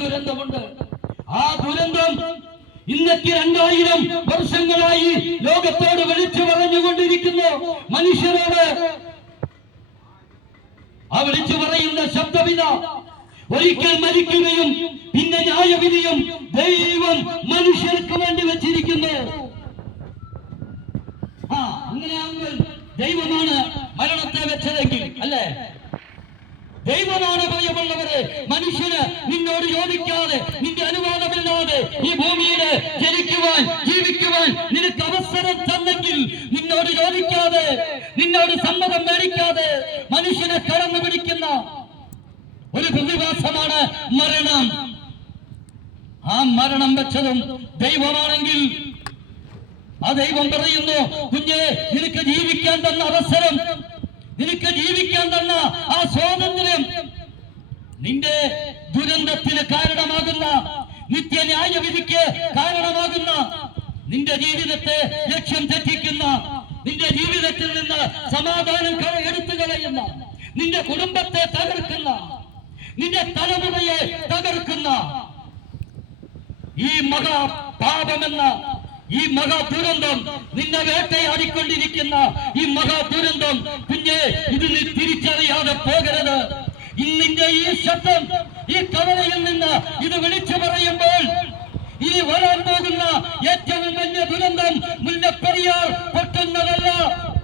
ദുരന്തമുണ്ട്. ആ ദുരന്തം ഇന്നത്തെ 2000 വർഷങ്ങളായി ലോകത്തോട് വിളിച്ചു പറഞ്ഞുകൊണ്ടിരിക്കുന്നു. മനുഷ്യരോട് ആ വിളിച്ചു പറയുന്ന ശബ്ദമിത ഒരിക്കൽ മരിക്കുകയും പിന്നെ ന്യായവിധിയും ദൈവം മനുഷ്യർക്ക് വേണ്ടി വെച്ചിരിക്കുന്നു. അങ്ങനെയാണെങ്കിൽ ദൈവമാണ് മരണത്തെ വെച്ചതെങ്കിൽ അല്ലേ? ദൈവമാണ് പ്രിയമുള്ളവരെ മനുഷ്യന് നിന്നോട് ചോദിക്കാതെ, നിന്റെ അനുവാദമില്ലാതെ ഈ ഭൂമിയിൽ ജനിക്കുവാൻ, ജീവിക്കുവാൻ നിനക്ക് അവസരം തന്നെങ്കിൽ, നിന്നോട് ചോദിക്കാതെ, നിന്നോട് സമ്മതം മേടിക്കാതെ മനുഷ്യനെ കടന്നു പിടിക്കുന്ന ഒരു പ്രതിഭാസമാണ് മരണം. ആ മരണം വെച്ചതും ദൈവമാണെങ്കിൽ ആ ദൈവം പറയുന്നു, കുഞ്ഞെ, നിനക്ക് ജീവിക്കാൻ തന്ന അവസരം, നിനക്ക് ജീവിക്കാൻ തന്ന ആ സ്വാതന്ത്ര്യം, നിന്റെ ദുരന്തത്തിന് കാരണമാകുന്ന, നിത്യന്യായവിധിക്ക് കാരണമാകുന്ന, നിന്റെ ജീവിതത്തെ ലക്ഷ്യം തെറ്റിക്കുന്ന, നിന്റെ ജീവിതത്തിൽ നിന്ന് സമാധാനം എടുത്തു കളയുന്ന, നിന്റെ കുടുംബത്തെ തകർക്കുന്ന, നിന്റെ തലമുറയെ തകർക്കുന്ന ഈ മഹാപാപമെന്ന ഈ മഹാദുരന്തം, നിന്നെ വേട്ടയാടിക്കൊണ്ടിരിക്കുന്ന ഈ മഹാദുരന്തം, കുഞ്ഞെ, ഇത് നീ തിരിച്ചറിയാതെ പോകരുത്. ഇന്നിന്റെ ഈ ശബ്ദം ഈ കവലയിൽ നിന്ന് ഇത് വിളിച്ചു പറയുമ്പോൾ ഇനി വരാൻ പോകുന്ന ഏറ്റവും വലിയ ദുരന്തം മുല്ലപ്പെരിയാർ പൊട്ടുന്നതല്ല,